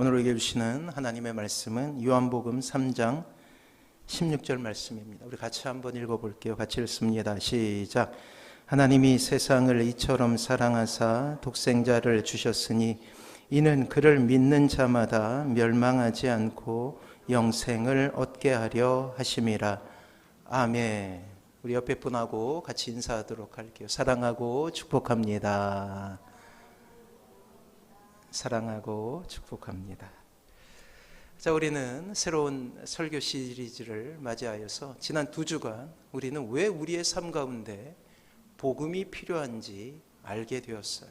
오늘 우리에게 주시는 하나님의 말씀은 요한복음 3장 16절 말씀입니다. 우리 같이 한번 읽어볼게요. 같이 읽습니다. 시작. 하나님이 세상을 이처럼 사랑하사 독생자를 주셨으니 이는 그를 믿는 자마다 멸망하지 않고 영생을 얻게 하려 하심이라. 아멘. 우리 옆에 분하고 같이 인사하도록 할게요. 사랑하고 축복합니다. 사랑하고 축복합니다. 자, 우리는 새로운 설교 시리즈를 맞이하여서 지난 2주간 우리는 왜 우리의 삶 가운데 복음이 필요한지 알게 되었어요.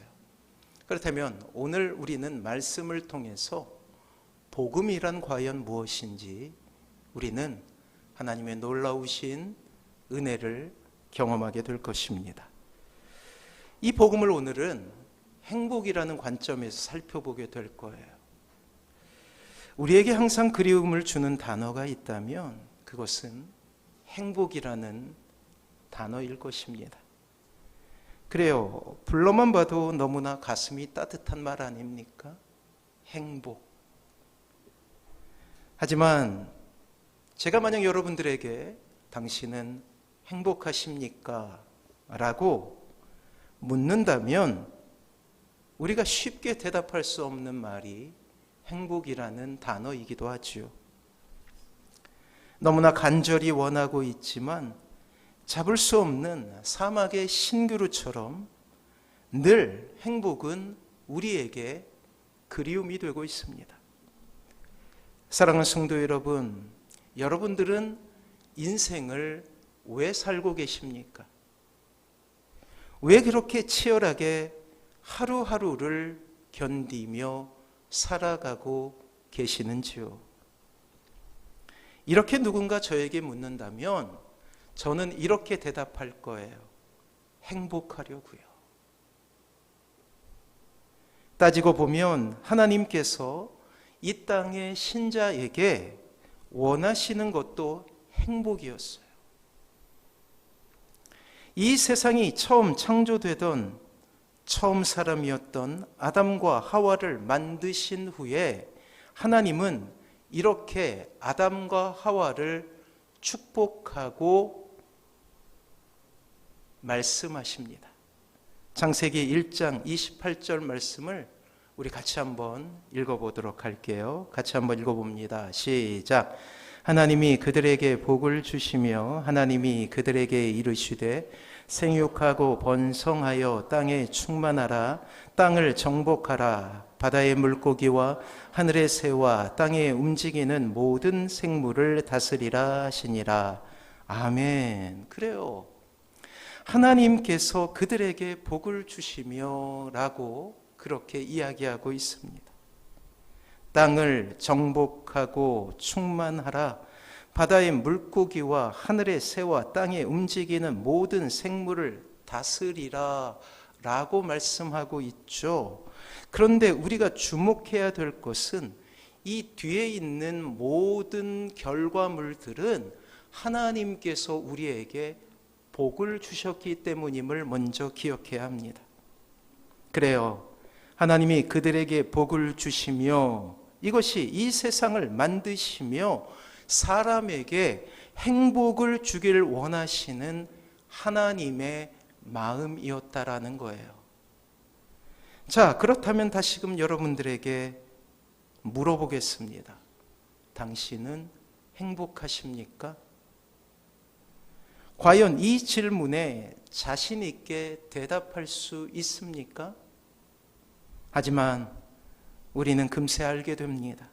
그렇다면 오늘 우리는 말씀을 통해서 복음이란 과연 무엇인지 우리는 하나님의 놀라우신 은혜를 경험하게 될 것입니다. 이 복음을 오늘은 행복이라는 관점에서 살펴보게 될 거예요. 우리에게 항상 그리움을 주는 단어가 있다면 그것은 행복이라는 단어일 것입니다. 그래요. 불러만 봐도 너무나 가슴이 따뜻한 말 아닙니까? 행복. 하지만 제가 만약 여러분들에게 당신은 행복하십니까? 라고 묻는다면 우리가 쉽게 대답할 수 없는 말이 행복이라는 단어이기도 하죠. 너무나 간절히 원하고 있지만 잡을 수 없는 사막의 신기루처럼 늘 행복은 우리에게 그리움이 되고 있습니다. 사랑하는 성도 여러분, 여러분들은 인생을 왜 살고 계십니까? 왜 그렇게 치열하게 하루하루를 견디며 살아가고 계시는지요? 이렇게 누군가 저에게 묻는다면 저는 이렇게 대답할 거예요. 행복하려고요. 따지고 보면 하나님께서 이 땅의 신자에게 원하시는 것도 행복이었어요. 이 세상이 처음 창조되던 처음 사람이었던 아담과 하와를 만드신 후에 하나님은 이렇게 아담과 하와를 축복하고 말씀하십니다. 창세기 1장 28절 말씀을 우리 같이 한번 읽어보도록 할게요. 같이 한번 읽어봅니다. 시작. 하나님이 그들에게 복을 주시며 하나님이 그들에게 이르시되 생육하고 번성하여 땅에 충만하라. 땅을 정복하라. 바다의 물고기와 하늘의 새와 땅에 움직이는 모든 생물을 다스리라 하시니라. 아멘. 그래요. 하나님께서 그들에게 복을 주시며 라고 그렇게 이야기하고 있습니다. 땅을 정복하고 충만하라. 바다의 물고기와 하늘의 새와 땅에 움직이는 모든 생물을 다스리라 라고 말씀하고 있죠. 그런데 우리가 주목해야 될 것은 이 뒤에 있는 모든 결과물들은 하나님께서 우리에게 복을 주셨기 때문임을 먼저 기억해야 합니다. 그래요. 하나님이 그들에게 복을 주시며 이것이 이 세상을 만드시며 사람에게 행복을 주기를 원하시는 하나님의 마음이었다라는 거예요. 자, 그렇다면 다시금 여러분들에게 물어보겠습니다. 당신은 행복하십니까? 과연 이 질문에 자신 있게 대답할 수 있습니까? 하지만 우리는 금세 알게 됩니다.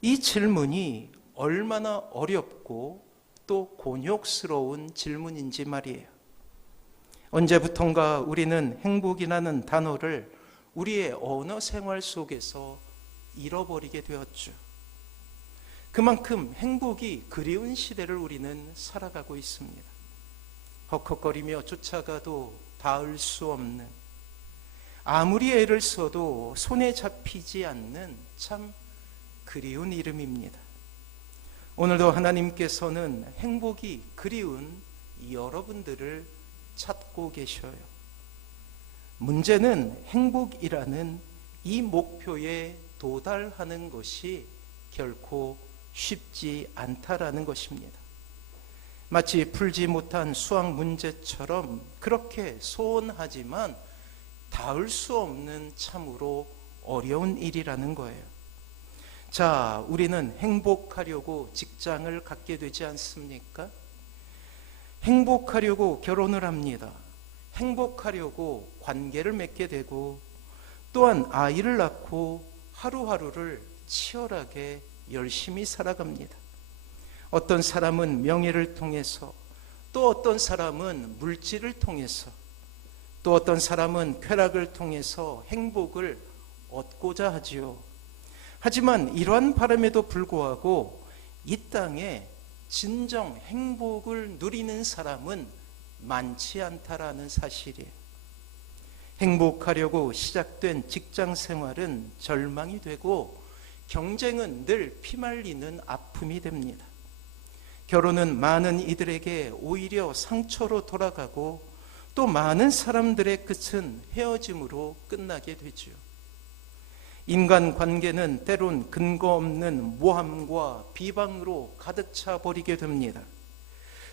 이 질문이 얼마나 어렵고 또 곤욕스러운 질문인지 말이에요. 언제부턴가 우리는 행복이라는 단어를 우리의 언어 생활 속에서 잃어버리게 되었죠. 그만큼 행복이 그리운 시대를 우리는 살아가고 있습니다. 헉헉거리며 쫓아가도 닿을 수 없는, 아무리 애를 써도 손에 잡히지 않는 참 그리운 이름입니다. 오늘도 하나님께서는 행복이 그리운 여러분들을 찾고 계셔요. 문제는 행복이라는 이 목표에 도달하는 것이 결코 쉽지 않다라는 것입니다. 마치 풀지 못한 수학 문제처럼 그렇게 소원하지만 닿을 수 없는 참으로 어려운 일이라는 거예요. 자, 우리는 행복하려고 직장을 갖게 되지 않습니까? 행복하려고 결혼을 합니다. 행복하려고 관계를 맺게 되고 또한 아이를 낳고 하루하루를 치열하게 열심히 살아갑니다. 어떤 사람은 명예를 통해서, 또 어떤 사람은 물질을 통해서, 또 어떤 사람은 쾌락을 통해서 행복을 얻고자 하지요. 하지만 이러한 바람에도 불구하고 이 땅에 진정 행복을 누리는 사람은 많지 않다라는 사실이에요. 행복하려고 시작된 직장 생활은 절망이 되고 경쟁은 늘 피말리는 아픔이 됩니다. 결혼은 많은 이들에게 오히려 상처로 돌아가고 또 많은 사람들의 끝은 헤어짐으로 끝나게 되죠. 인간관계는 때론 근거 없는 모함과 비방으로 가득 차 버리게 됩니다.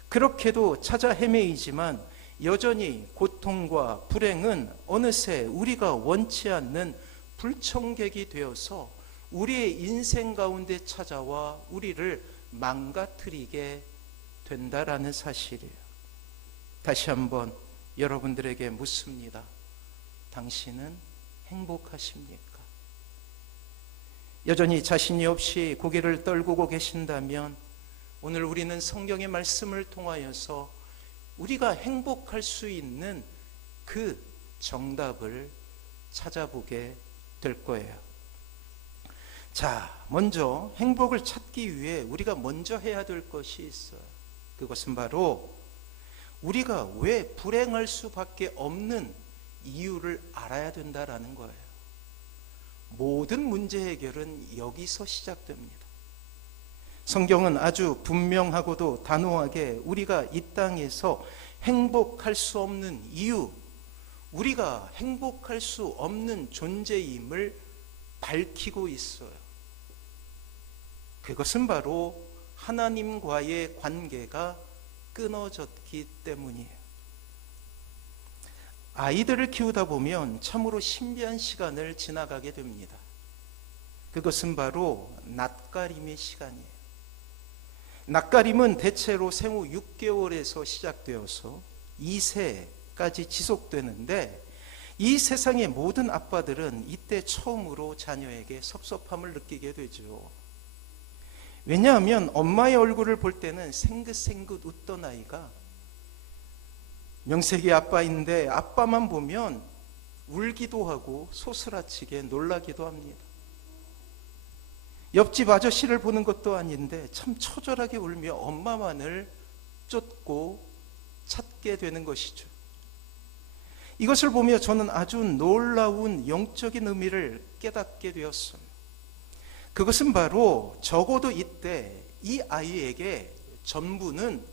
그렇게도 찾아 헤매이지만 여전히 고통과 불행은 어느새 우리가 원치 않는 불청객이 되어서 우리의 인생 가운데 찾아와 우리를 망가뜨리게 된다라는 사실이에요. 다시 한번 여러분들에게 묻습니다. 당신은 행복하십니까? 여전히 자신이 없이 고개를 떨구고 계신다면 오늘 우리는 성경의 말씀을 통하여서 우리가 행복할 수 있는 그 정답을 찾아보게 될 거예요. 자, 먼저 행복을 찾기 위해 우리가 먼저 해야 될 것이 있어요. 그것은 바로 우리가 왜 불행할 수밖에 없는 이유를 알아야 된다라는 거예요. 모든 문제 해결은 여기서 시작됩니다. 성경은 아주 분명하고도 단호하게 우리가 이 땅에서 행복할 수 없는 이유, 우리가 행복할 수 없는 존재임을 밝히고 있어요. 그것은 바로 하나님과의 관계가 끊어졌기 때문이에요. 아이들을 키우다 보면 참으로 신비한 시간을 지나가게 됩니다. 그것은 바로 낯가림의 시간이에요. 낯가림은 대체로 생후 6개월에서 시작되어서 2세까지 지속되는데 이 세상의 모든 아빠들은 이때 처음으로 자녀에게 섭섭함을 느끼게 되죠. 왜냐하면 엄마의 얼굴을 볼 때는 생긋생긋 웃던 아이가 명색이 아빠인데 아빠만 보면 울기도 하고 소스라치게 놀라기도 합니다. 옆집 아저씨를 보는 것도 아닌데 참 처절하게 울며 엄마만을 쫓고 찾게 되는 것이죠. 이것을 보며 저는 아주 놀라운 영적인 의미를 깨닫게 되었어요. 그것은 바로 적어도 이때 이 아이에게 전부는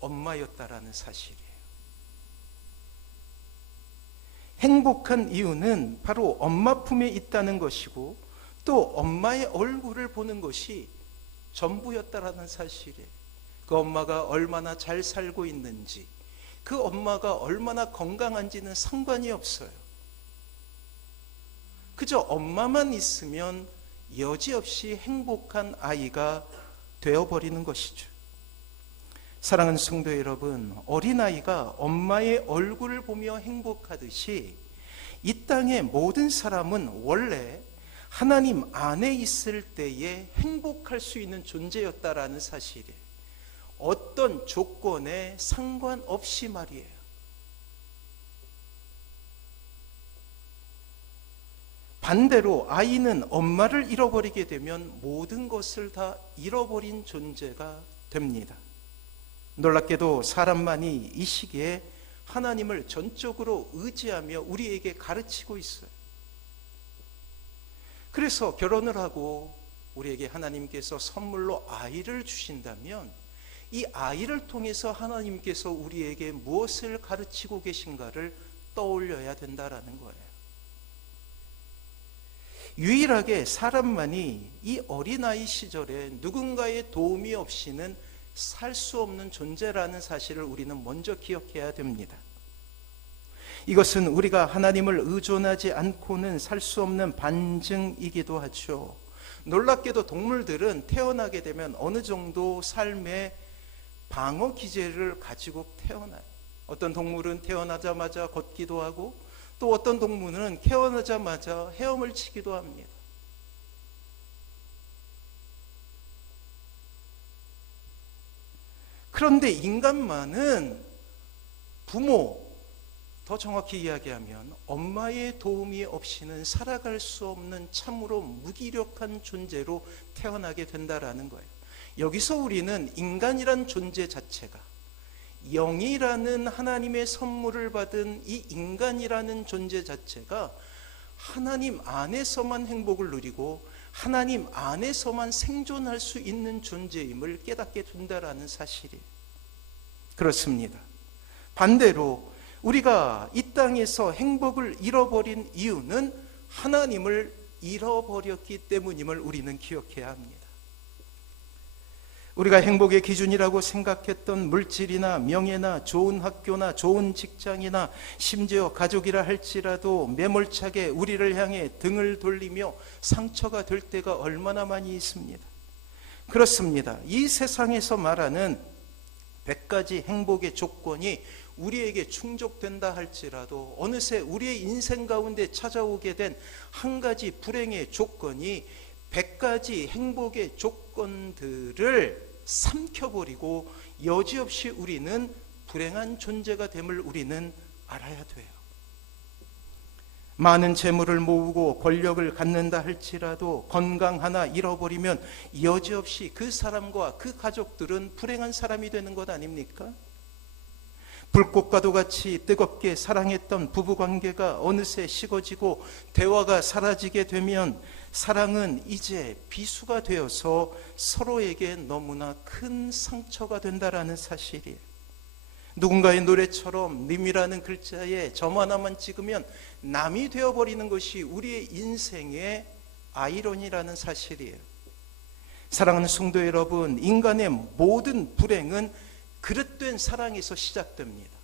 엄마였다라는 사실이에요. 행복한 이유는 바로 엄마 품에 있다는 것이고 또 엄마의 얼굴을 보는 것이 전부였다라는 사실이에요. 그 엄마가 얼마나 잘 살고 있는지, 그 엄마가 얼마나 건강한지는 상관이 없어요. 그저 엄마만 있으면 여지없이 행복한 아이가 되어버리는 것이죠. 사랑하는 성도 여러분, 어린아이가 엄마의 얼굴을 보며 행복하듯이 이 땅의 모든 사람은 원래 하나님 안에 있을 때에 행복할 수 있는 존재였다라는 사실이에요. 어떤 조건에 상관없이 말이에요. 반대로 아이는 엄마를 잃어버리게 되면 모든 것을 다 잃어버린 존재가 됩니다. 놀랍게도 사람만이 이 시기에 하나님을 전적으로 의지하며 우리에게 가르치고 있어요. 그래서 결혼을 하고 우리에게 하나님께서 선물로 아이를 주신다면 이 아이를 통해서 하나님께서 우리에게 무엇을 가르치고 계신가를 떠올려야 된다라는 거예요. 유일하게 사람만이 이 어린아이 시절에 누군가의 도움이 없이는 살 수 없는 존재라는 사실을 우리는 먼저 기억해야 됩니다. 이것은 우리가 하나님을 의존하지 않고는 살 수 없는 반증이기도 하죠. 놀랍게도 동물들은 태어나게 되면 어느 정도 삶의 방어 기제를 가지고 태어나요. 어떤 동물은 태어나자마자 걷기도 하고, 또 어떤 동물은 태어나자마자 헤엄을 치기도 합니다. 그런데 인간만은 부모, 더 정확히 이야기하면 엄마의 도움이 없이는 살아갈 수 없는 참으로 무기력한 존재로 태어나게 된다라는 거예요. 여기서 우리는 인간이란 존재 자체가, 영이라는 하나님의 선물을 받은 이 인간이라는 존재 자체가 하나님 안에서만 행복을 누리고 하나님 안에서만 생존할 수 있는 존재임을 깨닫게 된다라는 사실이에요. 그렇습니다. 반대로 우리가 이 땅에서 행복을 잃어버린 이유는 하나님을 잃어버렸기 때문임을 우리는 기억해야 합니다. 우리가 행복의 기준이라고 생각했던 물질이나 명예나 좋은 학교나 좋은 직장이나 심지어 가족이라 할지라도 매몰차게 우리를 향해 등을 돌리며 상처가 될 때가 얼마나 많이 있습니다. 그렇습니다. 이 세상에서 말하는 100가지 행복의 조건이 우리에게 충족된다 할지라도 어느새 우리의 인생 가운데 찾아오게 된 한 가지 불행의 조건이 100가지 행복의 조건들을 삼켜버리고 여지없이 우리는 불행한 존재가 됨을 우리는 알아야 돼요. 많은 재물을 모으고 권력을 갖는다 할지라도 건강 하나 잃어버리면 여지없이 그 사람과 그 가족들은 불행한 사람이 되는 것 아닙니까? 불꽃과도 같이 뜨겁게 사랑했던 부부관계가 어느새 식어지고 대화가 사라지게 되면 사랑은 이제 비수가 되어서 서로에게 너무나 큰 상처가 된다라는 사실이에요. 누군가의 노래처럼 님이라는 글자에 점 하나만 찍으면 남이 되어버리는 것이 우리의 인생의 아이러니라는 사실이에요. 사랑하는 성도 여러분, 인간의 모든 불행은 그릇된 사랑에서 시작됩니다.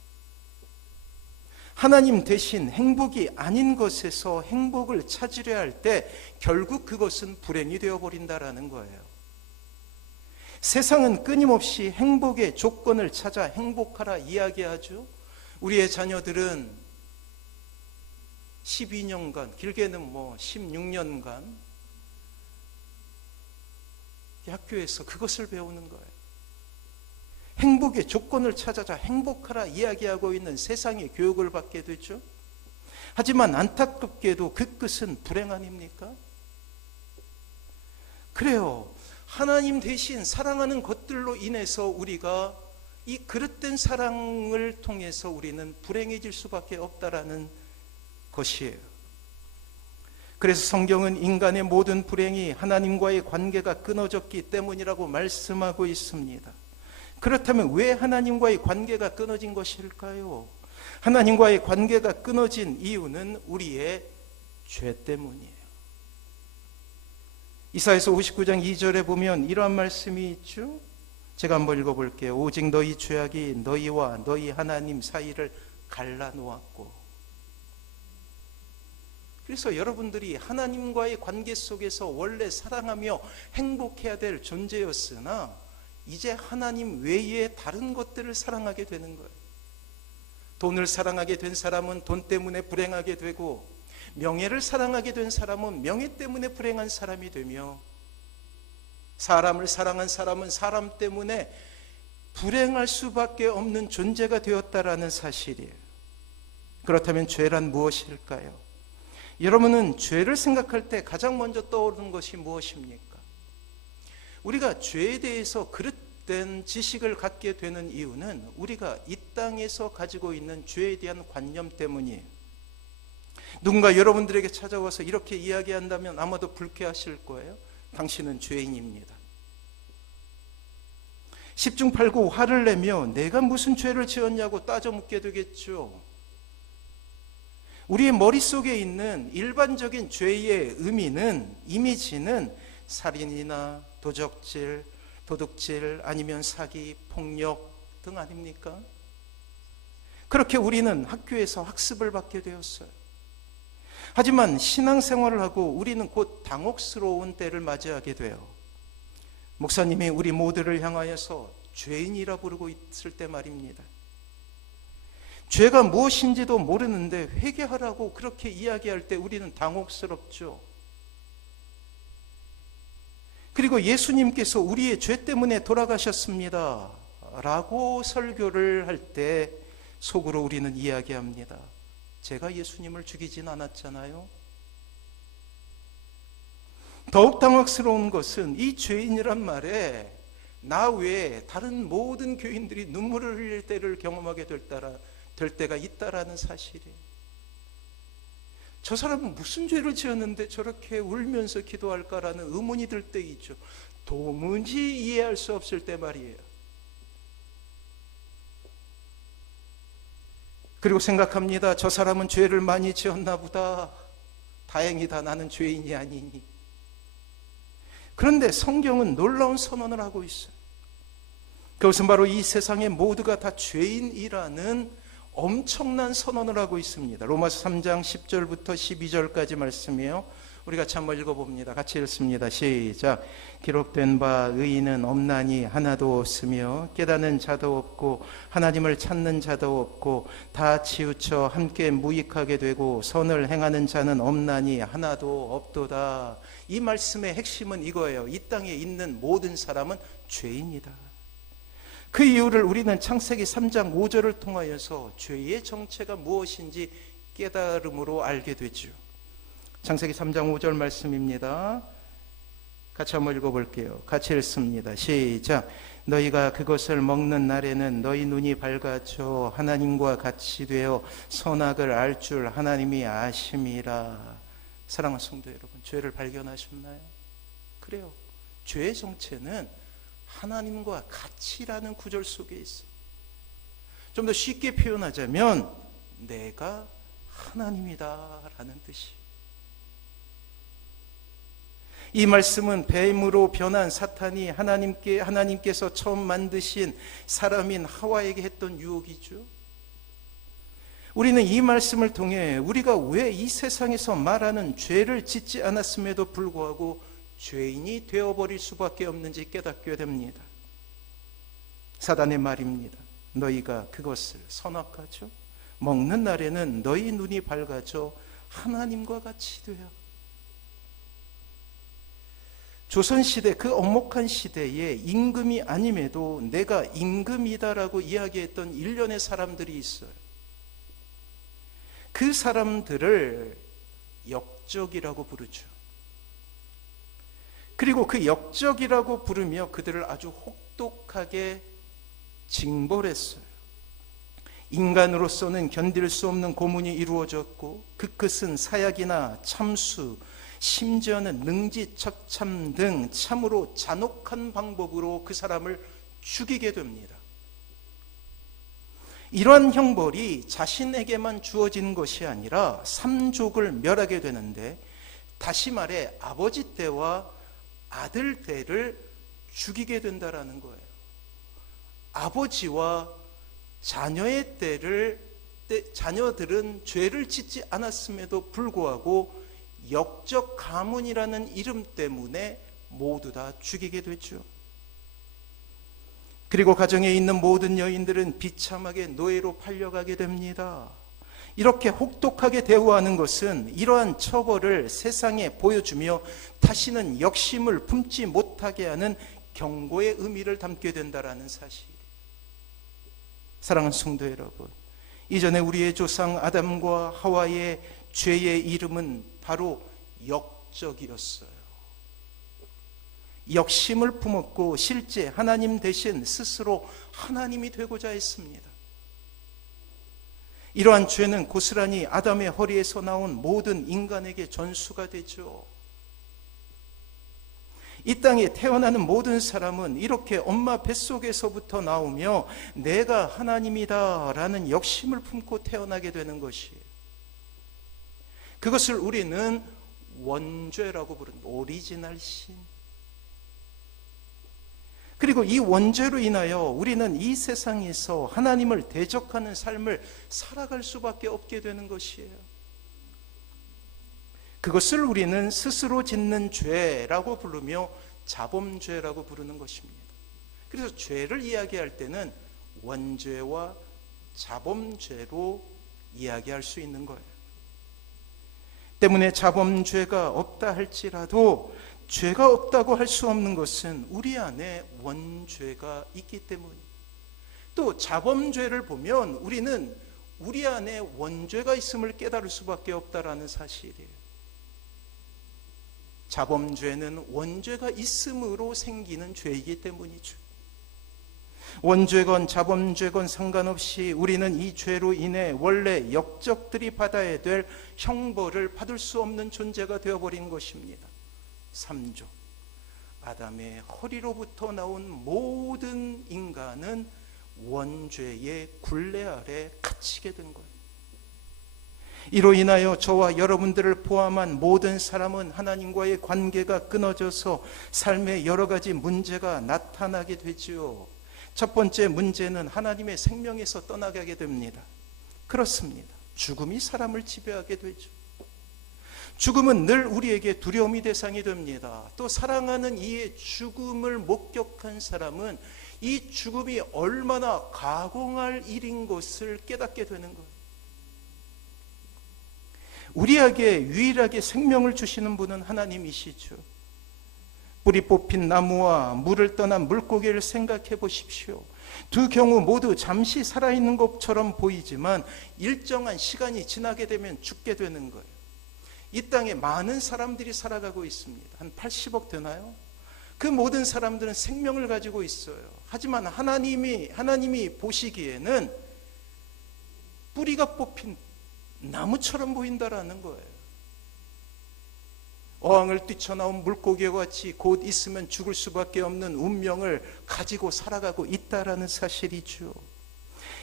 하나님 대신 행복이 아닌 것에서 행복을 찾으려 할 때 결국 그것은 불행이 되어버린다라는 거예요. 세상은 끊임없이 행복의 조건을 찾아 행복하라 이야기하죠. 우리의 자녀들은 12년간, 길게는 16년간 학교에서 그것을 배우는 거예요. 행복의 조건을 찾아자 행복하라 이야기하고 있는 세상의 교육을 받게 되죠. 하지만 안타깝게도 그 끝은 불행 아닙니까? 그래요. 하나님 대신 사랑하는 것들로 인해서 우리가 이 그릇된 사랑을 통해서 우리는 불행해질 수밖에 없다라는 것이에요. 그래서 성경은 인간의 모든 불행이 하나님과의 관계가 끊어졌기 때문이라고 말씀하고 있습니다. 그렇다면 왜 하나님과의 관계가 끊어진 것일까요? 하나님과의 관계가 끊어진 이유는 우리의 죄 때문이에요. 이사야서 59장 2절에 보면 이러한 말씀이 있죠. 제가 한번 읽어볼게요. 오직 너희 죄악이 너희와 너희 하나님 사이를 갈라놓았고. 그래서 여러분들이 하나님과의 관계 속에서 원래 사랑하며 행복해야 될 존재였으나 이제 하나님 외에 다른 것들을 사랑하게 되는 거예요. 돈을 사랑하게 된 사람은 돈 때문에 불행하게 되고, 명예를 사랑하게 된 사람은 명예 때문에 불행한 사람이 되며, 사람을 사랑한 사람은 사람 때문에 불행할 수밖에 없는 존재가 되었다라는 사실이에요. 그렇다면 죄란 무엇일까요? 여러분은 죄를 생각할 때 가장 먼저 떠오르는 것이 무엇입니까? 우리가 죄에 대해서 그릇된 지식을 갖게 되는 이유는 우리가 이 땅에서 가지고 있는 죄에 대한 관념 때문이에요. 누군가 여러분들에게 찾아와서 이렇게 이야기한다면 아마도 불쾌하실 거예요. 당신은 죄인입니다. 10중 8구 화를 내며 내가 무슨 죄를 지었냐고 따져 묻게 되겠죠. 우리의 머릿속에 있는 일반적인 죄의 이미지는 살인이나 도둑질 아니면 사기, 폭력 등 아닙니까? 그렇게 우리는 학교에서 학습을 받게 되었어요. 하지만 신앙생활을 하고 우리는 곧 당혹스러운 때를 맞이하게 돼요. 목사님이 우리 모두를 향하여서 죄인이라 부르고 있을 때 말입니다. 죄가 무엇인지도 모르는데 회개하라고 그렇게 이야기할 때 우리는 당혹스럽죠. 그리고 예수님께서 우리의 죄 때문에 돌아가셨습니다 라고 설교를 할 때 속으로 우리는 이야기합니다. 제가 예수님을 죽이진 않았잖아요. 더욱 당황스러운 것은 이 죄인이란 말에 나 외에 다른 모든 교인들이 눈물을 흘릴 때를 경험하게 될 때가 있다라는 사실이에요. 저 사람은 무슨 죄를 지었는데 저렇게 울면서 기도할까라는 의문이 들 때 있죠. 도무지 이해할 수 없을 때 말이에요. 그리고 생각합니다. 저 사람은 죄를 많이 지었나 보다. 다행이다. 나는 죄인이 아니니. 그런데 성경은 놀라운 선언을 하고 있어요. 그것은 바로 이 세상의 모두가 다 죄인이라는 엄청난 선언을 하고 있습니다. 로마서 3장 10절부터 12절까지 말씀이에요. 우리 같이 한번 읽어봅니다. 같이 읽습니다. 시작. 기록된 바 의인은 없나니 하나도 없으며 깨닫는 자도 없고 하나님을 찾는 자도 없고 다 치우쳐 함께 무익하게 되고 선을 행하는 자는 없나니 하나도 없도다. 이 말씀의 핵심은 이거예요. 이 땅에 있는 모든 사람은 죄인이다. 그 이유를 우리는 창세기 3장 5절을 통하여서 죄의 정체가 무엇인지 깨달음으로 알게 되죠. 창세기 3장 5절 말씀입니다. 같이 한번 읽어볼게요. 같이 읽습니다. 시작. 너희가 그것을 먹는 날에는 너희 눈이 밝아져 하나님과 같이 되어 선악을 알 줄 하나님이 아심이라. 사랑하는 성도 여러분, 죄를 발견하셨나요? 그래요. 죄의 정체는 하나님과 같이라는 구절 속에 있어요. 좀 더 쉽게 표현하자면 내가 하나님이다라는 뜻이에요. 이 말씀은 뱀으로 변한 사탄이 하나님께서 처음 만드신 사람인 하와에게 했던 유혹이죠. 우리는 이 말씀을 통해 우리가 왜 이 세상에서 말하는 죄를 짓지 않았음에도 불구하고 죄인이 되어버릴 수밖에 없는지 깨닫게 됩니다. 사단의 말입니다. 너희가 그것을 선악과죠 먹는 날에는 너희 눈이 밝아져 하나님과 같이 되어. 조선시대 그 엄혹한 시대에 임금이 아님에도 내가 임금이다라고 이야기했던 일련의 사람들이 있어요. 그 사람들을 역적이라고 부르죠. 그리고 그 역적이라고 부르며 그들을 아주 혹독하게 징벌했어요. 인간으로서는 견딜 수 없는 고문이 이루어졌고 그 끝은 사약이나 참수, 심지어는 능지처참 등 참으로 잔혹한 방법으로 그 사람을 죽이게 됩니다. 이러한 형벌이 자신에게만 주어진 것이 아니라 삼족을 멸하게 되는데, 다시 말해 아버지 때와 아들 때를 죽이게 된다라는 거예요. 아버지와 자녀의 자녀들은 죄를 짓지 않았음에도 불구하고 역적 가문이라는 이름 때문에 모두 다 죽이게 되죠. 그리고 가정에 있는 모든 여인들은 비참하게 노예로 팔려가게 됩니다. 이렇게 혹독하게 대우하는 것은 이러한 처벌을 세상에 보여주며 다시는 역심을 품지 못하게 하는 경고의 의미를 담게 된다는 사실. 사랑하는 성도 여러분, 이전에 우리의 조상 아담과 하와의 죄의 이름은 바로 역적이었어요. 역심을 품었고 실제 하나님 대신 스스로 하나님이 되고자 했습니다. 이러한 죄는 고스란히 아담의 허리에서 나온 모든 인간에게 전수가 되죠. 이 땅에 태어나는 모든 사람은 이렇게 엄마 뱃속에서부터 나오며 내가 하나님이다 라는 역심을 품고 태어나게 되는 것이에요. 그것을 우리는 원죄라고 부르는 오리지널 신. 그리고 이 원죄로 인하여 우리는 이 세상에서 하나님을 대적하는 삶을 살아갈 수밖에 없게 되는 것이에요. 그것을 우리는 스스로 짓는 죄라고 부르며 자범죄라고 부르는 것입니다. 그래서 죄를 이야기할 때는 원죄와 자범죄로 이야기할 수 있는 거예요. 때문에 자범죄가 없다 할지라도 죄가 없다고 할 수 없는 것은 우리 안에 원죄가 있기 때문이에요. 또 자범죄를 보면 우리는 우리 안에 원죄가 있음을 깨달을 수밖에 없다라는 사실이에요. 자범죄는 원죄가 있음으로 생기는 죄이기 때문이죠. 원죄건 자범죄건 상관없이 우리는 이 죄로 인해 원래 역적들이 받아야 될 형벌을 받을 수 없는 존재가 되어버린 것입니다. 3조 아담의 허리로부터 나온 모든 인간은 원죄의 굴레 아래 갇히게 된 거예요. 이로 인하여 저와 여러분들을 포함한 모든 사람은 하나님과의 관계가 끊어져서 삶에 여러 가지 문제가 나타나게 되지요. 첫 번째 문제는 하나님의 생명에서 떠나게 됩니다. 그렇습니다. 죽음이 사람을 지배하게 되죠. 죽음은 늘 우리에게 두려움의 대상이 됩니다. 또 사랑하는 이의 죽음을 목격한 사람은 이 죽음이 얼마나 가공할 일인 것을 깨닫게 되는 거예요. 우리에게 유일하게 생명을 주시는 분은 하나님이시죠. 뿌리 뽑힌 나무와 물을 떠난 물고기를 생각해 보십시오. 두 경우 모두 잠시 살아있는 것처럼 보이지만 일정한 시간이 지나게 되면 죽게 되는 거예요. 이 땅에 많은 사람들이 살아가고 있습니다. 한 80억 되나요? 그 모든 사람들은 생명을 가지고 있어요. 하지만 하나님이 보시기에는 뿌리가 뽑힌 나무처럼 보인다라는 거예요. 어항을 뛰쳐나온 물고기와 같이 곧 있으면 죽을 수밖에 없는 운명을 가지고 살아가고 있다라는 사실이죠.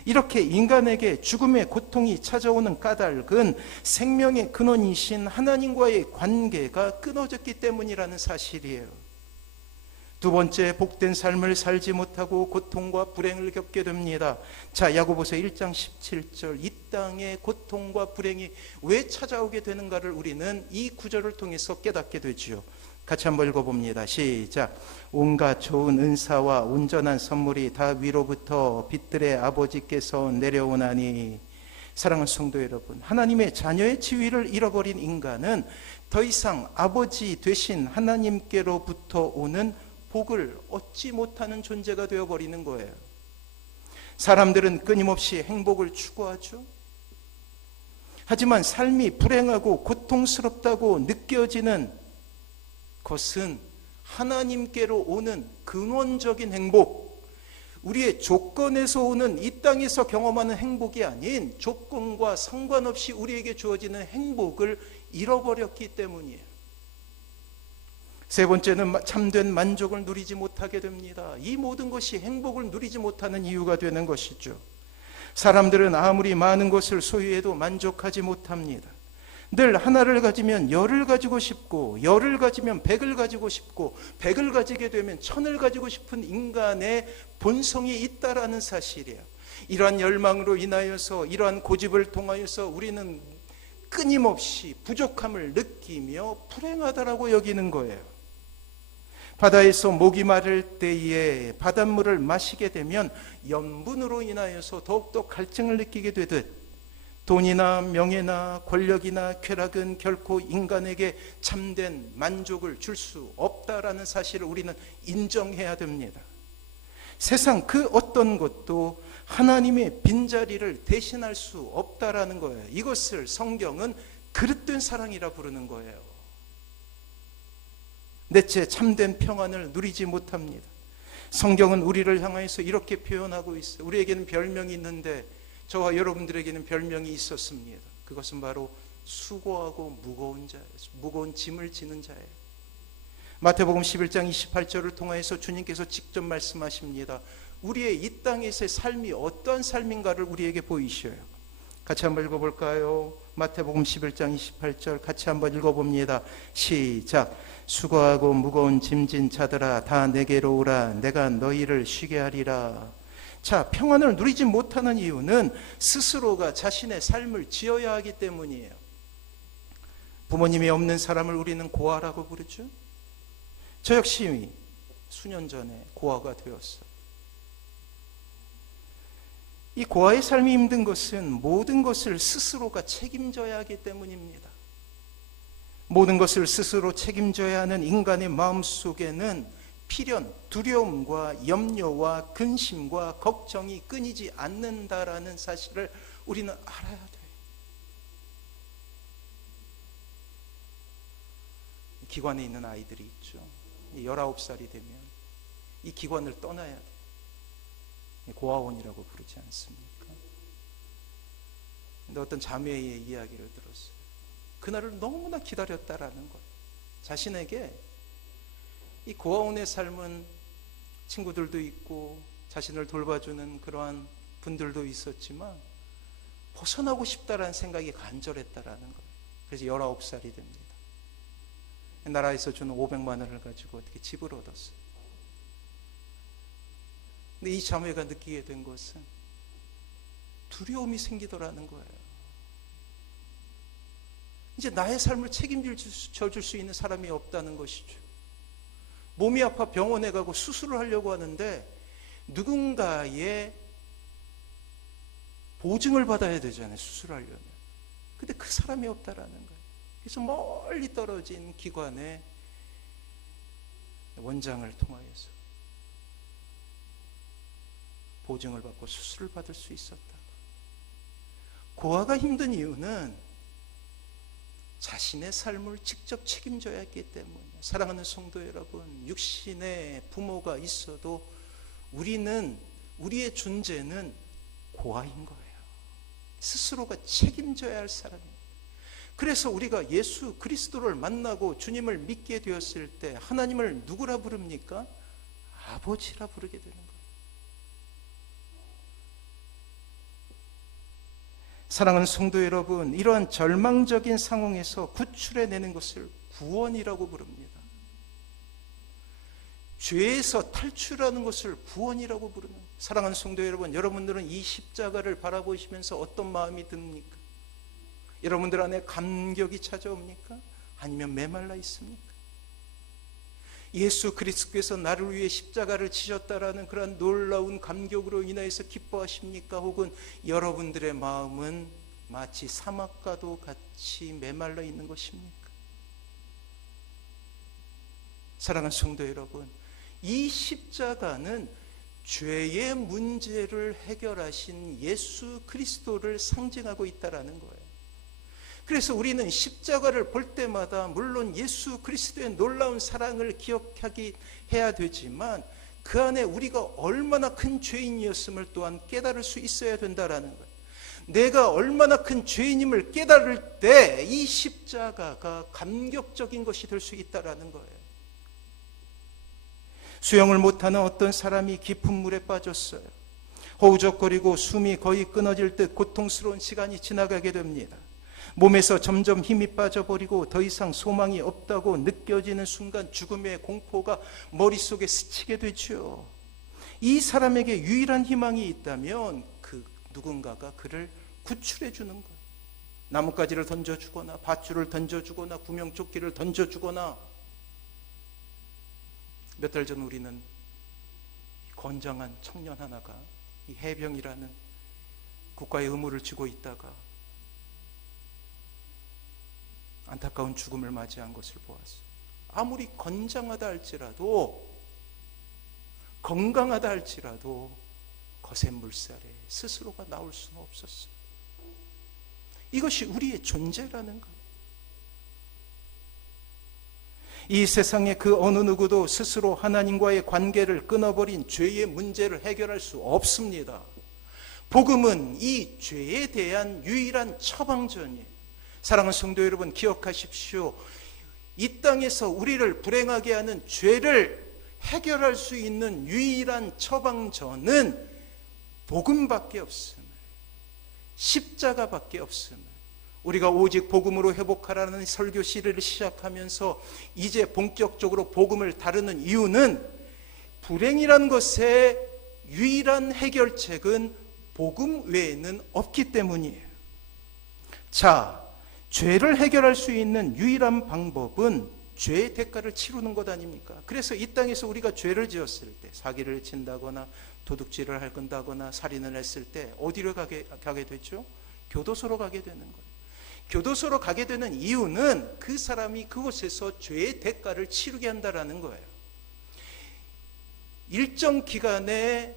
이렇게 인간에게 죽음의 고통이 찾아오는 까닭은 생명의 근원이신 하나님과의 관계가 끊어졌기 때문이라는 사실이에요. 두 번째, 복된 삶을 살지 못하고 고통과 불행을 겪게 됩니다. 자, 야고보서 1장 17절, 이 땅에 고통과 불행이 왜 찾아오게 되는가를 우리는 이 구절을 통해서 깨닫게 되지요. 같이 한번 읽어봅니다. 시작. 온갖 좋은 은사와 온전한 선물이 다 위로부터 빛들의 아버지께서 내려오나니. 사랑하는 성도 여러분, 하나님의 자녀의 지위를 잃어버린 인간은 더 이상 아버지 되신 하나님께로부터 오는 복을 얻지 못하는 존재가 되어버리는 거예요. 사람들은 끊임없이 행복을 추구하죠. 하지만 삶이 불행하고 고통스럽다고 느껴지는 것은 하나님께로 오는 근원적인 행복, 우리의 조건에서 오는 이 땅에서 경험하는 행복이 아닌 조건과 상관없이 우리에게 주어지는 행복을 잃어버렸기 때문이에요. 세 번째는 참된 만족을 누리지 못하게 됩니다. 이 모든 것이 행복을 누리지 못하는 이유가 되는 것이죠. 사람들은 아무리 많은 것을 소유해도 만족하지 못합니다. 늘 하나를 가지면 열을 가지고 싶고, 열을 가지면 백을 가지고 싶고, 백을 가지게 되면 천을 가지고 싶은 인간의 본성이 있다라는 사실이에요. 이러한 열망으로 인하여서, 이러한 고집을 통하여서 우리는 끊임없이 부족함을 느끼며 불행하다라고 여기는 거예요. 바다에서 목이 마를 때에 바닷물을 마시게 되면 염분으로 인하여서 더욱더 갈증을 느끼게 되듯, 돈이나 명예나 권력이나 쾌락은 결코 인간에게 참된 만족을 줄 수 없다라는 사실을 우리는 인정해야 됩니다. 세상 그 어떤 것도 하나님의 빈자리를 대신할 수 없다라는 거예요. 이것을 성경은 그릇된 사랑이라 부르는 거예요. 넷째, 참된 평안을 누리지 못합니다. 성경은 우리를 향해서 이렇게 표현하고 있어요. 우리에게는 별명이 있는데 저와 여러분들에게는 별명이 있었습니다. 그것은 바로 수고하고 무거운 자예요. 무거운 짐을 지는 자예요. 마태복음 11장 28절을 통해서 주님께서 직접 말씀하십니다. 우리의 이 땅에서의 삶이 어떠한 삶인가를 우리에게 보이셔요. 같이 한번 읽어볼까요? 마태복음 11장 28절 같이 한번 읽어봅니다. 시작. 수고하고 무거운 짐진 자들아 다 내게로 오라. 내가 너희를 쉬게 하리라. 자, 평안을 누리지 못하는 이유는 스스로가 자신의 삶을 지어야 하기 때문이에요. 부모님이 없는 사람을 우리는 고아라고 부르죠. 저 역시 수년 전에 고아가 되었어요. 이 고아의 삶이 힘든 것은 모든 것을 스스로가 책임져야 하기 때문입니다. 모든 것을 스스로 책임져야 하는 인간의 마음속에는 필연, 두려움과 염려와 근심과 걱정이 끊이지 않는다라는 사실을 우리는 알아야 돼요. 기관에 있는 아이들이 있죠. 19살이 되면 이 기관을 떠나야 돼요. 고아원이라고 부르지 않습니까? 근데 어떤 자매의 이야기를 들었어요. 그날을 너무나 기다렸다라는 거예요. 자신에게 이 고아원의 삶은 친구들도 있고 자신을 돌봐주는 그러한 분들도 있었지만 벗어나고 싶다라는 생각이 간절했다라는 거예요. 그래서 19살이 됩니다. 나라에서 주는 500만 원을 가지고 어떻게 집을 얻었어요. 근데 이 자매가 느끼게 된 것은 두려움이 생기더라는 거예요. 이제 나의 삶을 책임져 줄 수 있는 사람이 없다는 것이죠. 몸이 아파 병원에 가고 수술을 하려고 하는데 누군가의 보증을 받아야 되잖아요. 수술하려면. 근데 그 사람이 없다라는 거예요. 그래서 멀리 떨어진 기관의 원장을 통하여서 보증을 받고 수술을 받을 수 있었다. 고아가 힘든 이유는 자신의 삶을 직접 책임져야 했기 때문에. 사랑하는 성도 여러분, 육신의 부모가 있어도 우리의 존재는 고아인 거예요. 스스로가 책임져야 할 사람입니다. 그래서 우리가 예수 그리스도를 만나고 주님을 믿게 되었을 때 하나님을 누구라 부릅니까? 아버지라 부르게 되는 거예요. 사랑하는 성도 여러분, 이러한 절망적인 상황에서 구출해내는 것을 구원이라고 부릅니다. 죄에서 탈출하는 것을 구원이라고 부르는. 사랑하는 성도 여러분, 여러분들은 이 십자가를 바라보시면서 어떤 마음이 듭니까? 여러분들 안에 감격이 찾아옵니까? 아니면 메말라 있습니까? 예수 그리스도께서 나를 위해 십자가를 지셨다라는 그런 놀라운 감격으로 인하여서 기뻐하십니까? 혹은 여러분들의 마음은 마치 사막과도 같이 메말라 있는 것입니까? 사랑하는 성도 여러분, 이 십자가는 죄의 문제를 해결하신 예수 그리스도를 상징하고 있다라는 거예요. 그래서 우리는 십자가를 볼 때마다 물론 예수 그리스도의 놀라운 사랑을 기억하기 해야 되지만 그 안에 우리가 얼마나 큰 죄인이었음을 또한 깨달을 수 있어야 된다라는 거예요. 내가 얼마나 큰 죄인임을 깨달을 때 이 십자가가 감격적인 것이 될 수 있다라는 거예요. 수영을 못하는 어떤 사람이 깊은 물에 빠졌어요. 허우적거리고 숨이 거의 끊어질 듯 고통스러운 시간이 지나가게 됩니다. 몸에서 점점 힘이 빠져버리고 더 이상 소망이 없다고 느껴지는 순간 죽음의 공포가 머릿속에 스치게 되죠. 이 사람에게 유일한 희망이 있다면 그 누군가가 그를 구출해 주는 거예요. 나뭇가지를 던져주거나 밧줄을 던져주거나 구명조끼를 던져주거나. 몇 달 전 우리는 건장한 청년 하나가 이 해병이라는 국가의 의무를 지고 있다가 안타까운 죽음을 맞이한 것을 보았어요. 아무리 건장하다 할지라도, 건강하다 할지라도 거센 물살에 스스로가 나올 수는 없었어요. 이것이 우리의 존재라는 것. 이 세상에 그 어느 누구도 스스로 하나님과의 관계를 끊어버린 죄의 문제를 해결할 수 없습니다. 복음은 이 죄에 대한 유일한 처방전이에요. 사랑하는 성도 여러분, 기억하십시오. 이 땅에서 우리를 불행하게 하는 죄를 해결할 수 있는 유일한 처방전은 복음밖에 없습니다. 십자가밖에 없음을, 우리가 오직 복음으로 회복하라는 설교 시리를 시작하면서 이제 본격적으로 복음을 다루는 이유는 불행이라는 것의 유일한 해결책은 복음 외에는 없기 때문이에요. 자, 죄를 해결할 수 있는 유일한 방법은 죄의 대가를 치르는 것 아닙니까? 그래서 이 땅에서 우리가 죄를 지었을 때, 사기를 친다거나 도둑질을 한다거나 살인을 했을 때 어디로 가게 되죠? 교도소로 가게 되는 거예요. 교도소로 가게 되는 이유는 그 사람이 그곳에서 죄의 대가를 치르게 한다라는 거예요. 일정 기간에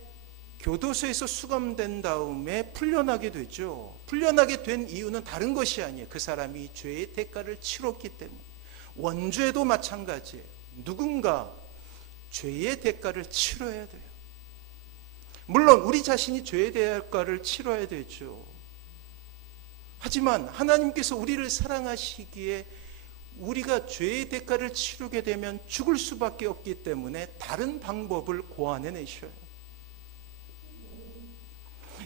교도소에서 수감된 다음에 풀려나게 되죠. 풀려나게 된 이유는 다른 것이 아니에요. 그 사람이 죄의 대가를 치렀기 때문에. 원죄도 마찬가지예요. 누군가 죄의 대가를 치러야 돼요. 물론 우리 자신이 죄의 대가를 치러야 되죠. 하지만 하나님께서 우리를 사랑하시기에 우리가 죄의 대가를 치르게 되면 죽을 수밖에 없기 때문에 다른 방법을 고안해내셔요.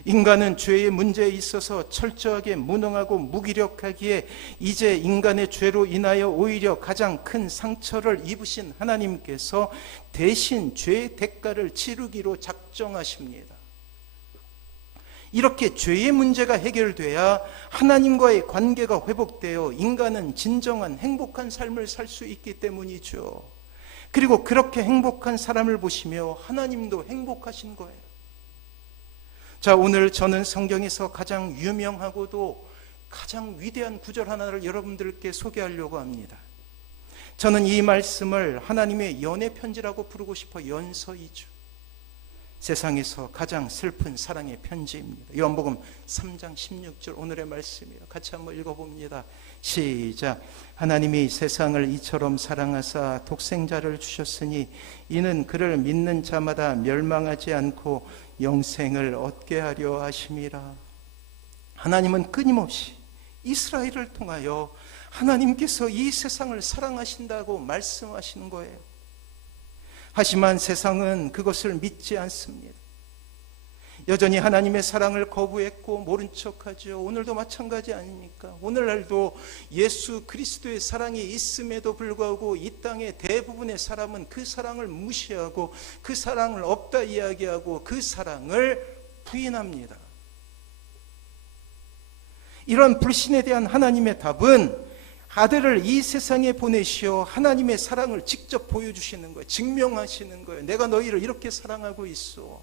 인간은 죄의 문제에 있어서 철저하게 무능하고 무기력하기에 이제 인간의 죄로 인하여 오히려 가장 큰 상처를 입으신 하나님께서 대신 죄의 대가를 치르기로 작정하십니다. 이렇게 죄의 문제가 해결돼야 하나님과의 관계가 회복되어 인간은 진정한 행복한 삶을 살 수 있기 때문이죠. 그리고 그렇게 행복한 사람을 보시며 하나님도 행복하신 거예요. 자, 오늘 저는 성경에서 가장 유명하고도 가장 위대한 구절 하나를 여러분들께 소개하려고 합니다. 저는 이 말씀을 하나님의 연애 편지라고 부르고 싶어. 연서이죠. 세상에서 가장 슬픈 사랑의 편지입니다. 요한복음 3장 16절 오늘의 말씀이에요. 같이 한번 읽어봅니다. 시작. 하나님이 세상을 이처럼 사랑하사 독생자를 주셨으니 이는 그를 믿는 자마다 멸망하지 않고 영생을 얻게 하려 하심이라. 하나님은 끊임없이 이스라엘을 통하여 하나님께서 이 세상을 사랑하신다고 말씀하시는 거예요. 하지만 세상은 그것을 믿지 않습니다. 여전히 하나님의 사랑을 거부했고 모른 척하죠. 오늘도 마찬가지 아닙니까? 오늘날도 예수 그리스도의 사랑이 있음에도 불구하고 이 땅의 대부분의 사람은 그 사랑을 무시하고 그 사랑을 없다 이야기하고 그 사랑을 부인합니다. 이런 불신에 대한 하나님의 답은 아들을 이 세상에 보내시어 하나님의 사랑을 직접 보여주시는 거예요. 증명하시는 거예요. 내가 너희를 이렇게 사랑하고 있어.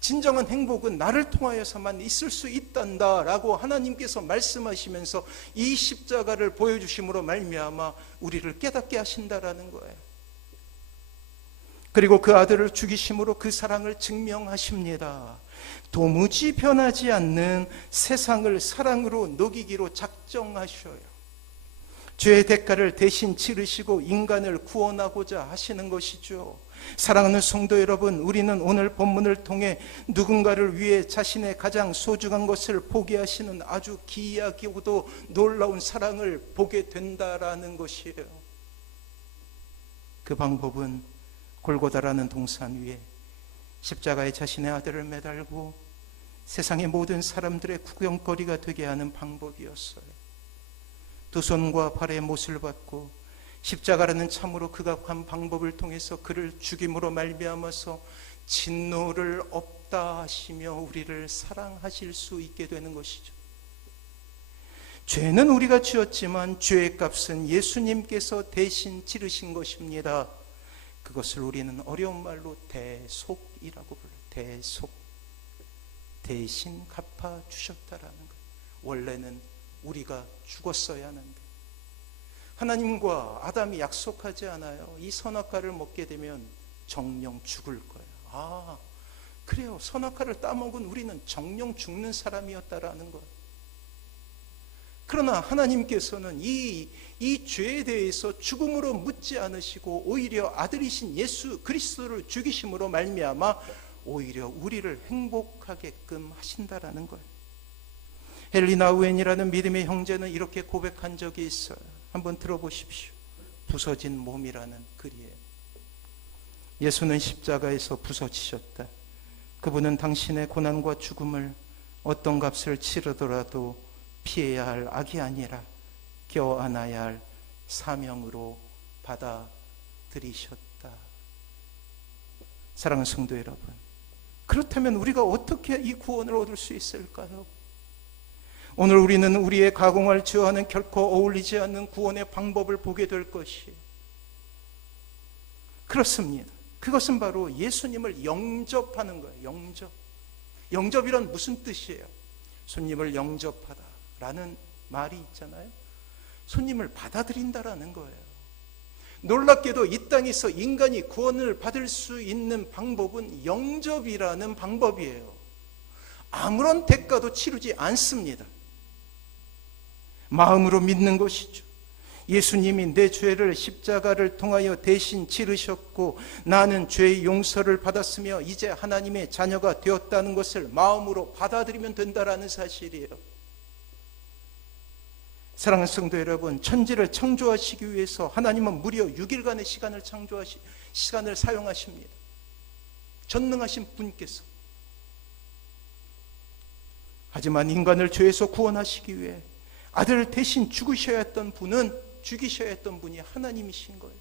진정한 행복은 나를 통하여서만 있을 수 있단다 라고 하나님께서 말씀하시면서 이 십자가를 보여주심으로 말미암아 우리를 깨닫게 하신다라는 거예요. 그리고 그 아들을 죽이심으로 그 사랑을 증명하십니다. 도무지 변하지 않는 세상을 사랑으로 녹이기로 작정하셔요. 죄의 대가를 대신 치르시고 인간을 구원하고자 하시는 것이죠. 사랑하는 성도 여러분, 우리는 오늘 본문을 통해 누군가를 위해 자신의 가장 소중한 것을 포기하시는 아주 기이하고도 놀라운 사랑을 보게 된다라는 것이에요. 그 방법은 골고다라는 동산 위에 십자가에 자신의 아들을 매달고 세상의 모든 사람들의 구경거리가 되게 하는 방법이었어요. 두 손과 발에 못을 받고 십자가라는 참으로 극악한 방법을 통해서 그를 죽임으로 말미암아서 진노를 없다 하시며 우리를 사랑하실 수 있게 되는 것이죠. 죄는 우리가 지었지만 죄의 값은 예수님께서 대신 치르신 것입니다. 그것을 우리는 어려운 말로 대속이라고 불러요. 대속. 대신 갚아주셨다라는 거예요. 원래는 우리가 죽었어야 하는데 하나님과 아담이 약속하지 않아요? 이 선악과를 먹게 되면 정령 죽을 거예요. 아, 그래요. 선악과를 따먹은 우리는 정령 죽는 사람이었다라는 거예요. 그러나 하나님께서는 이 죄에 대해서 죽음으로 묻지 않으시고 오히려 아들이신 예수 그리스도를 죽이심으로 말미암아 오히려 우리를 행복하게끔 하신다라는 거예요. 헨리 나우엔이라는 믿음의 형제는 이렇게 고백한 적이 있어요. 한번 들어보십시오. 부서진 몸이라는 글이에요. 예수는 십자가에서 부서지셨다. 그분은 당신의 고난과 죽음을 어떤 값을 치르더라도 피해야 할 악이 아니라 껴안아야 할 사명으로 받아들이셨다. 사랑하는 성도 여러분, 그렇다면 우리가 어떻게 이 구원을 얻을 수 있을까요? 오늘 우리는 우리의 가공할 죄와는 결코 어울리지 않는 구원의 방법을 보게 될 것이에요. 그렇습니다. 그것은 바로 예수님을 영접하는 거예요. 영접. 영접이란 무슨 뜻이에요? 손님을 영접하다 라는 말이 있잖아요. 손님을 받아들인다라는 거예요. 놀랍게도 이 땅에서 인간이 구원을 받을 수 있는 방법은 영접이라는 방법이에요. 아무런 대가도 치르지 않습니다. 마음으로 믿는 것이죠. 예수님이 내 죄를 십자가를 통하여 대신 치르셨고 나는 죄의 용서를 받았으며 이제 하나님의 자녀가 되었다는 것을 마음으로 받아들이면 된다라는 사실이에요. 사랑하는 성도 여러분, 천지를 창조하시기 위해서 하나님은 무려 6일간의 시간을 사용하십니다. 전능하신 분께서. 하지만 인간을 죄에서 구원하시기 위해 아들을 대신 죽이셔야 했던 분이 하나님이신 거예요.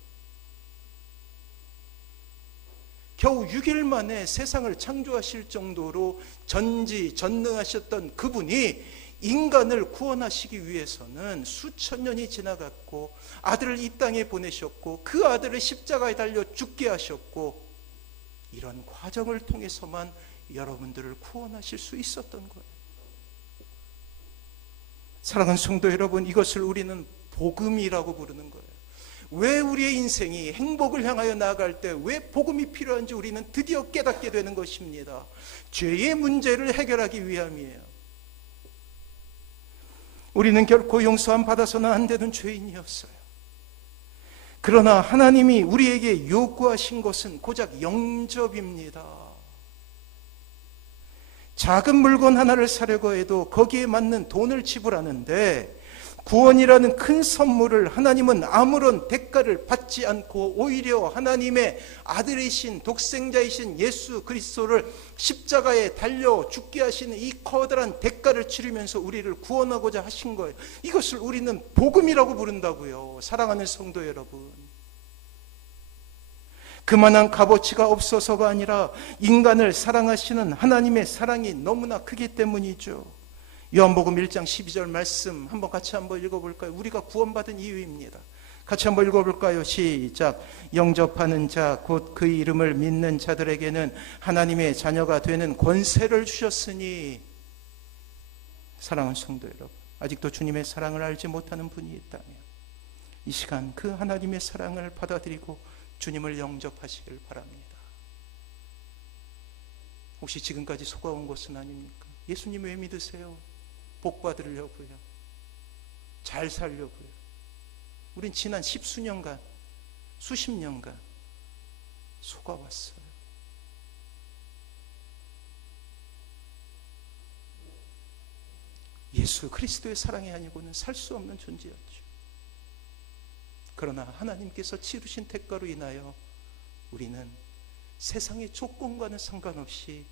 겨우 6일 만에 세상을 창조하실 정도로 전지전능하셨던 그분이 인간을 구원하시기 위해서는 수천 년이 지나갔고 아들을 이 땅에 보내셨고 그 아들을 십자가에 달려 죽게 하셨고 이런 과정을 통해서만 여러분들을 구원하실 수 있었던 거예요. 사랑하는 성도 여러분, 이것을 우리는 복음이라고 부르는 거예요. 왜 우리의 인생이 행복을 향하여 나아갈 때 왜 복음이 필요한지 우리는 드디어 깨닫게 되는 것입니다. 죄의 문제를 해결하기 위함이에요. 우리는 결코 용서함 받아서는 안 되는 죄인이었어요. 그러나 하나님이 우리에게 요구하신 것은 고작 영접입니다. 작은 물건 하나를 사려고 해도 거기에 맞는 돈을 지불하는데 구원이라는 큰 선물을 하나님은 아무런 대가를 받지 않고 오히려 하나님의 아들이신 독생자이신 예수 그리스도를 십자가에 달려 죽게 하시는 이 커다란 대가를 치르면서 우리를 구원하고자 하신 거예요. 이것을 우리는 복음이라고 부른다고요. 사랑하는 성도 여러분, 그만한 값어치가 없어서가 아니라 인간을 사랑하시는 하나님의 사랑이 너무나 크기 때문이죠. 요한복음 1장 12절 말씀 같이 한번 읽어볼까요? 우리가 구원받은 이유입니다. 같이 한번 읽어볼까요? 시작. 영접하는 자 곧 그 이름을 믿는 자들에게는 하나님의 자녀가 되는 권세를 주셨으니. 사랑하는 성도 여러분, 아직도 주님의 사랑을 알지 못하는 분이 있다면 이 시간 그 하나님의 사랑을 받아들이고 주님을 영접하시길 바랍니다. 혹시 지금까지 속아온 것은 아닙니까? 예수님 왜 믿으세요? 복 받으려고요. 잘 살려고요. 우린 지난 수십 년간 속아왔어요. 예수 그리스도의 사랑이 아니고는 살 수 없는 존재였죠. 그러나 하나님께서 치르신 대가로 인하여 우리는 세상의 조건과는 상관없이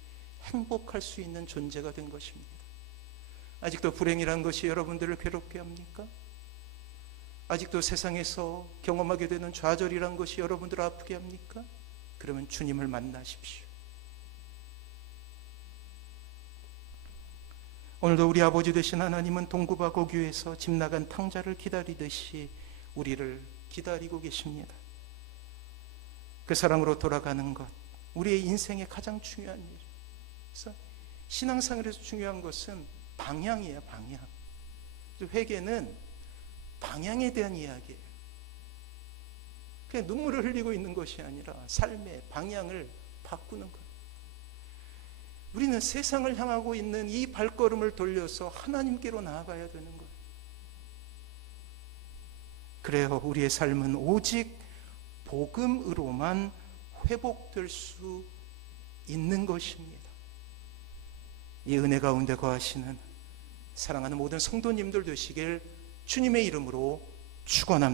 행복할 수 있는 존재가 된 것입니다. 아직도 불행이란 것이 여러분들을 괴롭게 합니까? 아직도 세상에서 경험하게 되는 좌절이란 것이 여러분들을 아프게 합니까? 그러면 주님을 만나십시오. 오늘도 우리 아버지 되신 하나님은 동구바 고교에서 집 나간 탕자를 기다리듯이 우리를 기다리고 계십니다. 그 사랑으로 돌아가는 것, 우리의 인생의 가장 중요한 일. 그래서 신앙생활에서 중요한 것은 방향이에요. 방향. 회개는 방향에 대한 이야기예요. 그냥 눈물을 흘리고 있는 것이 아니라 삶의 방향을 바꾸는 거예요. 우리는 세상을 향하고 있는 이 발걸음을 돌려서 하나님께로 나아가야 되는 거예요. 그래요, 우리의 삶은 오직 복음으로만 회복될 수 있는 것입니다. 이 은혜 가운데 거하시는 사랑하는 모든 성도님들 되시길 주님의 이름으로 축원합니다.